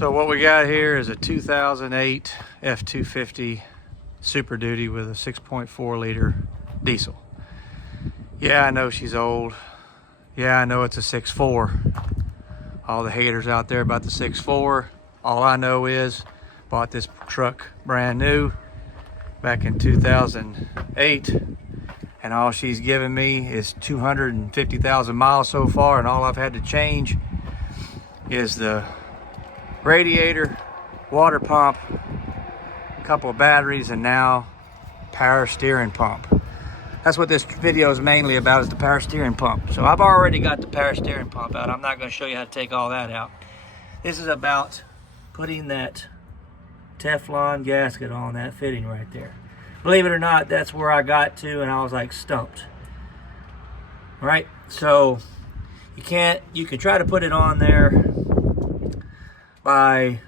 So what we got here is a 2008 F-250 Super Duty with a 6.4 liter diesel. Yeah, I know she's old. Yeah, I know it's a 6.4. All the haters out there about the 6.4. All I know is bought this truck brand new back in 2008, and all she's given me is 250,000 miles so far, and all I've had to change is the radiator, water pump, a couple of batteries, and now power steering pump. That's what this video is mainly about, is the power steering pump. So I've already got the power steering pump out. I'm not going to show you how to take all that out. This is about putting that Teflon gasket on that fitting right there. Believe it or not, that's where I got to, and I was like stumped. All right, so you can try to put it on there by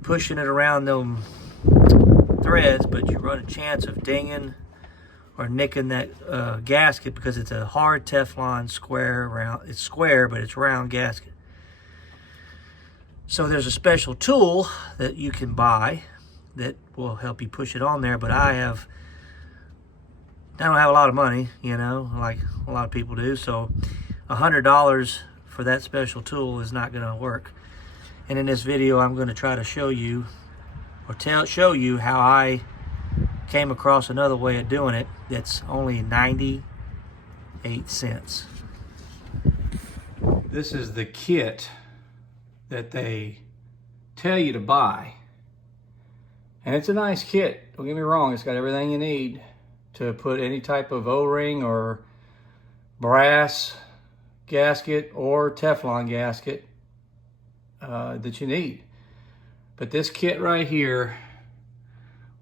pushing it around them threads, but you run a chance of dinging or nicking that gasket, because it's a hard Teflon square round. It's square, but it's round gasket. So there's a special tool that you can buy that will help you push it on there, but I don't have a lot of money, you know, like a lot of people do, so $100 for that special tool is not going to work. And in this video, I'm going to try to show you, or show you how I came across another way of doing it that's only 98 cents. This is the kit that they tell you to buy. And it's a nice kit, don't get me wrong, it's got everything you need to put any type of O-ring or brass gasket or Teflon gasket that you need. But this kit right here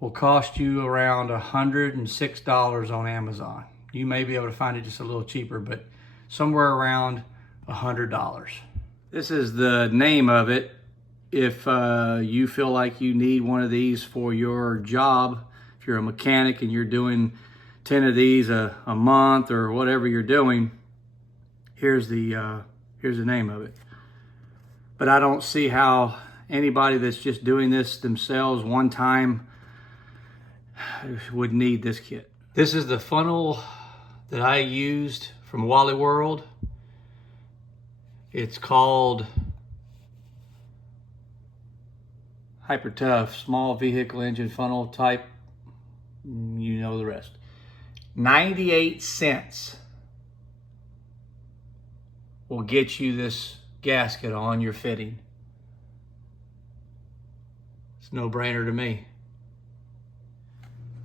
will cost you around $106 on Amazon. You may be able to find it just a little cheaper, but somewhere around $100. This is the name of it. If you feel like you need one of these for your job, if you're a mechanic and you're doing 10 of these a month or whatever you're doing, here's the name of it. But I don't see how anybody that's just doing this themselves one time would need this kit. This is the funnel that I used from Wally World. It's called Hyper Tough Small Vehicle Engine Funnel Type. You know the rest. 98 cents will get you this gasket on your fitting. It's a no-brainer to me.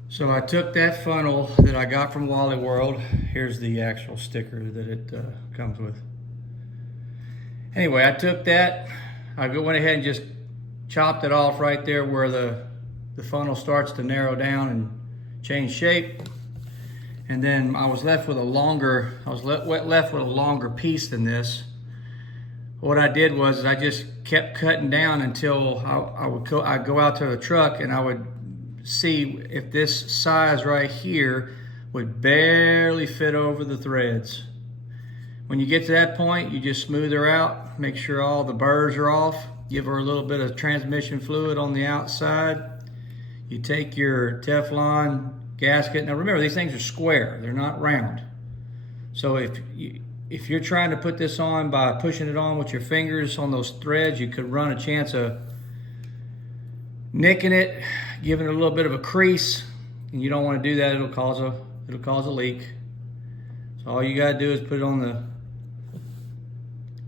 So I took that funnel that I got from Wally World. Here's the actual sticker that it comes with. Anyway, I took that. I went ahead and just chopped it off right there where the funnel starts to narrow down and change shape. And then I was left with a longer, piece than this. What I did was I just kept cutting down until I'd go out to the truck and I would see if this size right here would barely fit over the threads. When you get to that point, you just smooth her out, make sure all the burrs are off, give her a little bit of transmission fluid on the outside. You take your Teflon gasket. Now remember, these things are square, they're not round. So if you're trying to put this on by pushing it on with your fingers on those threads, you could run a chance of nicking it, giving it a little bit of a crease, and you don't want to do that. It'll cause a leak. So all you gotta do is put it on the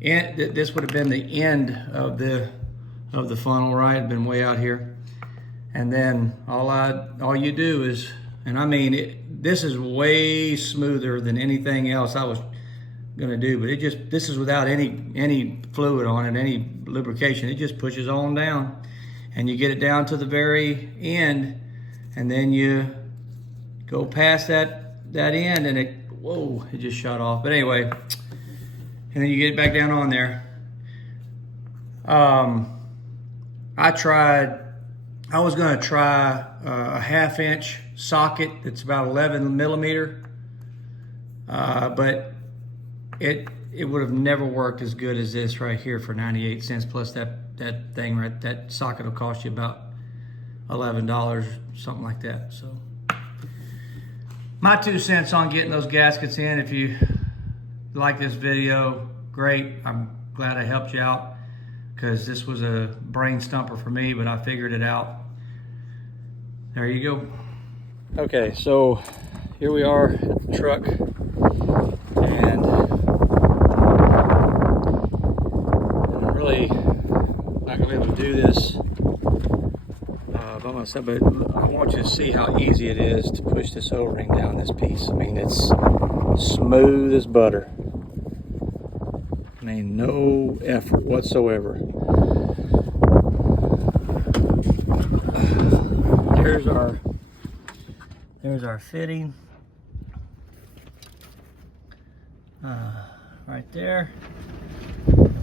end. This would have been the end of the funnel, right? It'd been way out here. And then all you do is, and I mean, this is way smoother than anything else I was gonna do, but this is without any fluid on it, any lubrication. It just pushes on down, and you get it down to the very end, and then you go past that end, and it just shot off. But anyway, and then you get it back down on there. I was gonna try a 1/2-inch socket that's about 11 millimeter, but it would have never worked as good as this right here for 98 cents, plus that that thing right, that socket will cost you about $11, something like that. So my 2 cents on getting those gaskets in. If you like this video, great. I'm glad I helped you out, because this was a brain stumper for me, but I figured it out. There you go. Okay, so here we are at the truck, and I'm really not gonna be able to do this by myself, but I want you to see how easy it is to push this O-ring down this piece. I mean, it's smooth as butter. I mean, no effort whatsoever. There's our fitting right there.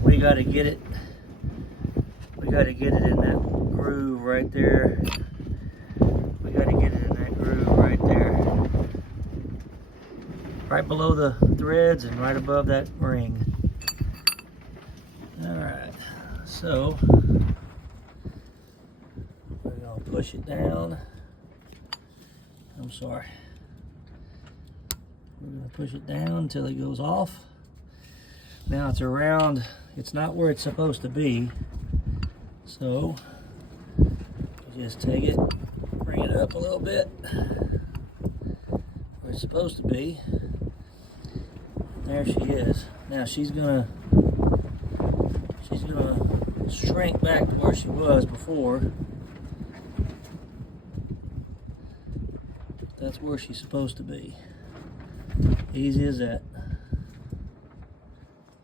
We got to get it. We got to get it in that groove right there. We got to get it in that groove right there, right below the threads and right above that ring. All right, so we're gonna push it down. I'm sorry. We're gonna push it down until it goes off. Now it's around, it's not where it's supposed to be. So just take it, bring it up a little bit where it's supposed to be. There she is. Now she's gonna shrink back to where she was before. That's where she's supposed to be. Easy as that.